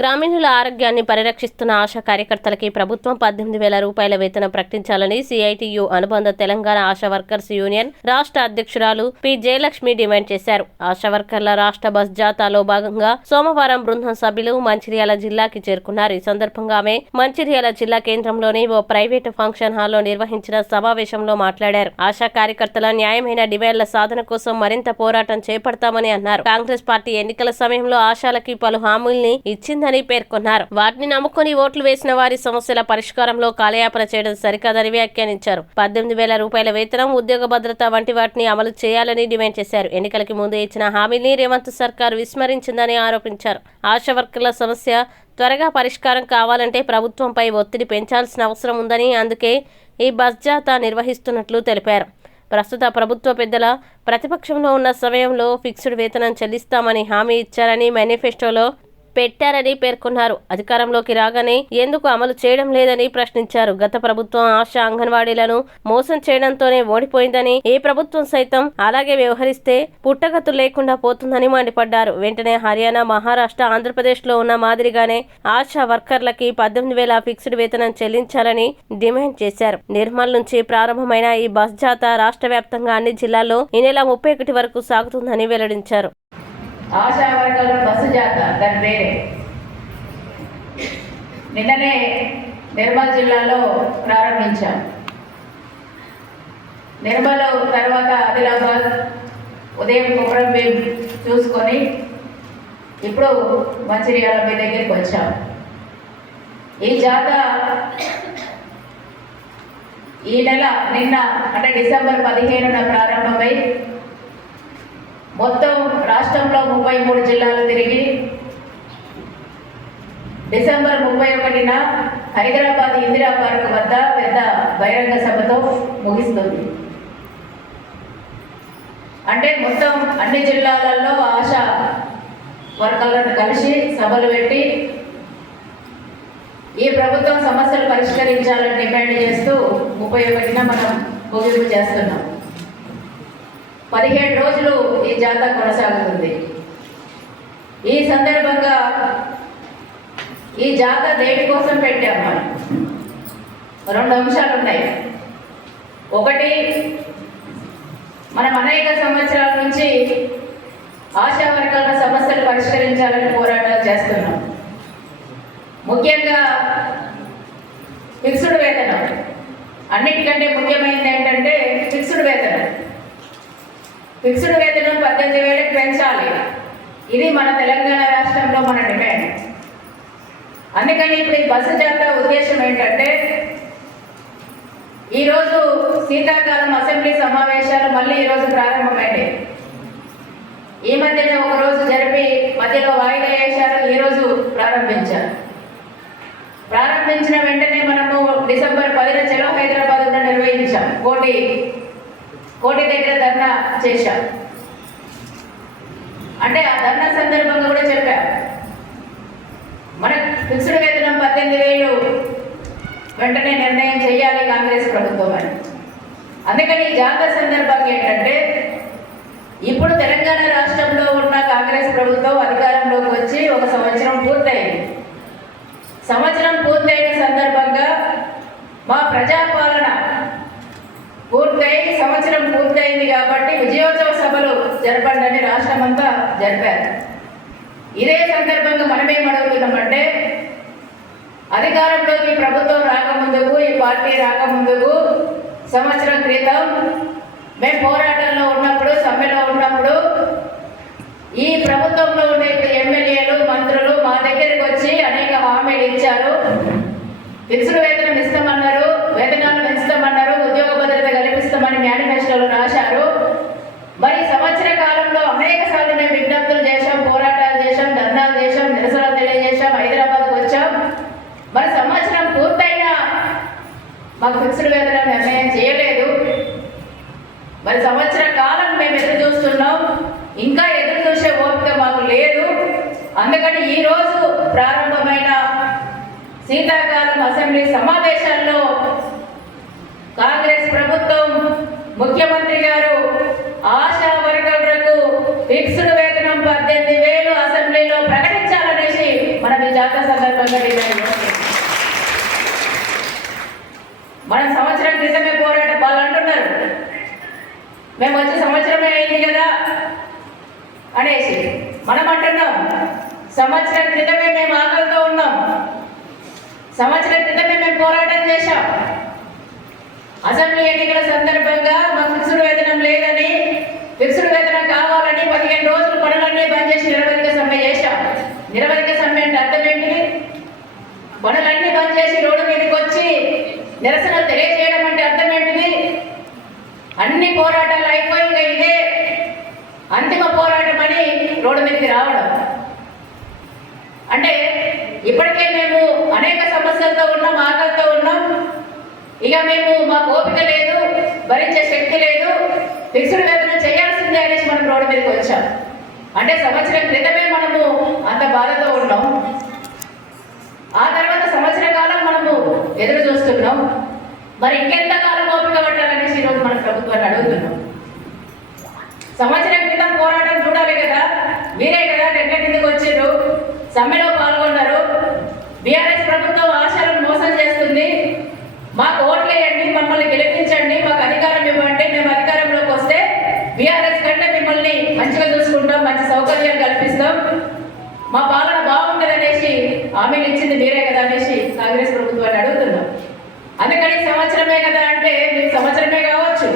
గ్రామీణుల ఆరోగ్యాన్ని పరిరక్షిస్తున్న ఆశా కార్యకర్తలకి ప్రభుత్వం 18,000 రూపాయల వేతనం ప్రకటించాలని సిఐటియు అనుబంధ తెలంగాణ ఆశా వర్కర్స్ యూనియన్ రాష్ట్ర అధ్యక్షురాలు పి జయలక్ష్మి డిమాండ్ చేశారు. ఆశా వర్కర్ల రాష్ట్ర బస్ జాతాలో భాగంగా సోమవారం బృందం సభ్యులు మంచిర్యాల జిల్లాకి చేరుకున్నారు. ఈ సందర్భంగా ఆమె మంచిర్యాల జిల్లా కేంద్రంలోని ఓ ప్రైవేటు ఫంక్షన్ హాల్లో నిర్వహించిన సమావేశంలో మాట్లాడారు. ఆశా కార్యకర్తల న్యాయమైన డిమాండ్ల సాధన కోసం మరింత పోరాటం చేపడతామని అన్నారు. కాంగ్రెస్ పార్టీ ఎన్నికల సమయంలో ఆశాలకి పలు హామీల్ని ఇచ్చిందని పేర్కొన్నారు. వాటిని నమ్ముకుని ఓట్లు వేసిన వారి సమస్యల పరిష్కారంలో కాలయాపన చేయడం సరికాదని వ్యాఖ్యానించారు. 18,000 రూపాయల వేతనం, ఉద్యోగ భద్రత వంటి వాటిని అమలు చేయాలని డిమాండ్ చేశారు. ఎన్నికలకి ముందు ఇచ్చిన హామీని రేవంత్ సర్కార్ విస్మరించిందని ఆరోపించారు. ఆశా వర్కర్ల సమస్య త్వరగా పరిష్కారం కావాలంటే ప్రభుత్వంపై ఒత్తిడి పెంచాల్సిన అవసరం ఉందని, అందుకే ఈ బస్ జాతా నిర్వహిస్తున్నట్లు తెలిపారు. ప్రస్తుత ప్రభుత్వ పెద్దల ప్రతిపక్షంలో ఉన్న సమయంలో ఫిక్స్డ్ వేతనం చెల్లిస్తామని హామీ ఇచ్చారని మేనిఫెస్టోలో పెట్టారని పేర్కొన్నారు. అధికారంలోకి రాగానే ఎందుకు అమలు చేయడం లేదని ప్రశ్నించారు. గత ప్రభుత్వం ఆశా అంగన్వాడీలను మోసం చేయడంతోనే ఓడిపోయిందని, ఏ ప్రభుత్వం సైతం అలాగే వ్యవహరిస్తే పుట్టగతు లేకుండా పోతుందని మండిపడ్డారు. వెంటనే హర్యానా, మహారాష్ట్ర, ఆంధ్రప్రదేశ్ లో ఉన్న మాదిరిగానే ఆశా వర్కర్లకి 18,000 ఫిక్స్డ్ వేతనం చెల్లించాలని డిమాండ్ చేశారు. నిర్మల్ నుంచి ప్రారంభమైన ఈ బస్ జాతా రాష్ట్ర వ్యాప్తంగా అన్ని జిల్లాల్లో ఈ నెల 31 వరకు సాగుతుందని వెల్లడించారు. ఆశా వర్గాల బస్సు జాతా దాని పేరే నిన్ననే నిర్మల్ జిల్లాలో ప్రారంభించాం. నిర్మల్ తర్వాత ఆదిలాబాద్, ఉదయం కుమ్రంభీం చూసుకొని ఇప్పుడు మంచిర్యాల మీ దగ్గరికి వచ్చాం. ఈ జాతా ఈ నెల నిన్న అంటే డిసెంబర్ 15న ప్రారంభమై మొత్తం రాష్ట్రంలో 33 జిల్లాలు తిరిగి డిసెంబర్ 31న హైదరాబాద్ ఇందిరా పార్క్ వద్ద పెద్ద బహిరంగ సభతో ముగిస్తుంది. అంటే మొత్తం అన్ని జిల్లాలలో ఆశా వర్గాలను కలిసి సభలు పెట్టి ఈ ప్రభుత్వం సమస్యలు పరిష్కరించాలని డిమాండ్ చేస్తూ 31న మనం ముగింపు చేస్తున్నాం. 17 రోజులు ఈ జాతా కొనసాగుతుంది. ఈ సందర్భంగా ఈ జాతా దేని కోసం పెట్టాం మనం? 2 అంశాలు ఉన్నాయి. ఒకటి, మనం అనేక సంవత్సరాల నుంచి ఆశా వర్గాల సమస్యలు పరిష్కరించాలని పోరాటాలు చేస్తున్నాం. ముఖ్యంగా ఫిక్స్డ్ వేతనం, అన్నిటికంటే ముఖ్యమైనది ఏంటంటే ఫిక్స్డ్ వేతనం. ఫిక్స్డ్ వేతనం 18,000 పెంచాలి. ఇది మన తెలంగాణ రాష్ట్రంలో మన డిమాండ్. అందుకని ఇప్పుడు ఈ బస్సు జాతా ఉద్దేశం ఏంటంటే, ఈరోజు శీతాకాలం అసెంబ్లీ సమావేశాలు మళ్ళీ ఈరోజు ప్రారంభమైనాయి. ఈ మధ్యనే ఒకరోజు జరిపి మధ్యలో వాయిదా వేశారు, ఈరోజు ప్రారంభించారు. ప్రారంభించిన వెంటనే మనము డిసెంబర్ 10న చలో హైదరాబాద్లో నిర్వహించాం. కోటి దగ్గర ధర్నా చేశాం. అంటే ఆ ధర్నా సందర్భంగా కూడా చెప్పాం, మన ఫిక్స్డ్ వేతనం 18,000 వెంటనే నిర్ణయం చేయాలి కాంగ్రెస్ ప్రభుత్వం అని. అందుకని ఈ జాతర సందర్భంగా ఏంటంటే, ఇప్పుడు తెలంగాణ రాష్ట్రంలో ఉన్న కాంగ్రెస్ ప్రభుత్వం అధికారంలోకి వచ్చి 1 సంవత్సరం పూర్తయింది. సంవత్సరం పూర్తయిన సందర్భంగా మా ప్రజాపాలన పూర్తయి సంవత్సరం పూర్తయింది కాబట్టి విజయోత్సవ సభలు జరపండి రాష్ట్రమంతా జరిపారు. ఇదే సందర్భంగా మనమేం అడుగుతున్నామంటే, అధికారంలోకి ప్రభుత్వం రాకముందుకు, ఈ పార్టీ రాకముందుకు సంవత్సరం క్రితం మేము పోరాటంలో ఉన్నప్పుడు, సమ్మెలో ఉన్నప్పుడు ఈ ప్రభుత్వంలో ఉన్న ఇప్పుడు ఎమ్మెల్యేలు, మంత్రులు మా దగ్గరికి వచ్చి అనేక హామీలు ఇచ్చారు. ఫిక్స్డ్ వేతనం ఇస్తామన్నారు, వేతనాలు పెంచుతామన్నారు, ఉద్యోగ భద్రత కల్పిస్తామని మేనిఫెస్టోలో రాశారు. మరి సంవత్సర కాలంలో అనేక సార్లు మేము విజ్ఞప్తులు చేశాం, పోరాటాలు చేశాం, ధర్నాలు చేశాం, నిరసనలు తెలియజేశాం, హైదరాబాద్కు వచ్చాం. మరి సంవత్సరం పూర్తయినా మాకు ఫిక్స్డ్ వేతనం నిర్ణయం చేయలేదు. మరి సంవత్సర కాలం మేము ఎదురు చూస్తున్నాం, ఇంకా ఎదురు చూసే ఓపిక మాకు లేదు. అందుకని ఈరోజు ప్రారంభమైన శీతాకాలం అసెంబ్లీ సమావేశాల్లో కాంగ్రెస్ ప్రభుత్వం, ముఖ్యమంత్రి గారు ఆశా వర్కర్లకు ఫిక్స్డ్ వేతనం 18,000 అసెంబ్లీలో ప్రకటించాలనేసి మనం ఈ జాతర సందర్భంగా డిమాండ్ చేస్తాం. మన సంవత్సరం క్రితమే పోరాటం వాళ్ళు అంటున్నారు, మేము వచ్చే సంవత్సరమే అయింది కదా అనేసి. మనం అంటున్నాం సంవత్సరం క్రితమే మేము ఆకలితో ఉన్నాం, సంవత్సరం క్రితమే మేము పోరాటం చేశాం. అసెంబ్లీ ఎన్నికల సందర్భంగా మాకు ఫిక్స్డ్ వేతనం లేదని, ఫిక్స్డ్ వేతనం కావాలని 15 రోజులు పనులన్నీ బంద్ చేసి నిరవధిక సమ్మె చేశాం. నిరవధిక సమ్మె అంటే అర్థం ఏంటిది? పనులన్నీ బంద్ చేసి రోడ్డు మీదకి వచ్చి నిరసన తెలియజేయడం అంటే అర్థం ఏంటిది? అన్ని పోరాటాలు అయిపోయి ఇదే అంతిమ పోరాటం అని రోడ్డు మీదకి రావడం. అంటే ఇప్పటికే మేము అనేక సమస్యలతో ఉన్నాం, ఆకలితో ఉన్నాం, ఇక మేము మాకు ఓపిక లేదు, భరించే శక్తి లేదు, ఫిక్స్డ్ వేతనం చేయాల్సిందే అనేసి మనం రోడ్డు మీదకి వచ్చాం. అంటే సంవత్సరం క్రితమే మనము అంత బాధతో ఉన్నాం. ఆ తర్వాత సంవత్సర కాలం మనము ఎదురు చూస్తున్నాం. మరి ఇంకెంత కాలం ఓపిక పట్టాలనేసి ఈరోజు మన ప్రభుత్వాన్ని అడుగుతున్నాం. సంవత్సరం క్రితం పోరాటం చూడాలి కదా, మీరే కదా టెంట్ల కిందకి వచ్చారు, సమ్మెలో పాల్గొన్నారు. బీఆర్ఎస్ ప్రభుత్వం ఆశలను మోసం చేస్తుంది, మాకు ఓట్లేయండి, మమ్మల్ని గెలిపించండి, మాకు అధికారం ఇవ్వండి, మేము అధికారంలోకి వస్తే బీఆర్ఎస్ కంటే మిమ్మల్ని మంచిగా చూసుకుంటాం, మంచి సౌకర్యాలు కల్పిస్తాం, మా పాలన బాగుంటుంది అనేసి హామీలు ఇచ్చింది మీరే కదా అనేసి కాంగ్రెస్ ప్రభుత్వాన్ని అడుగుతున్నాం. అందుకని సంవత్సరమే కదా అంటే మీకు సంవత్సరమే కావచ్చు,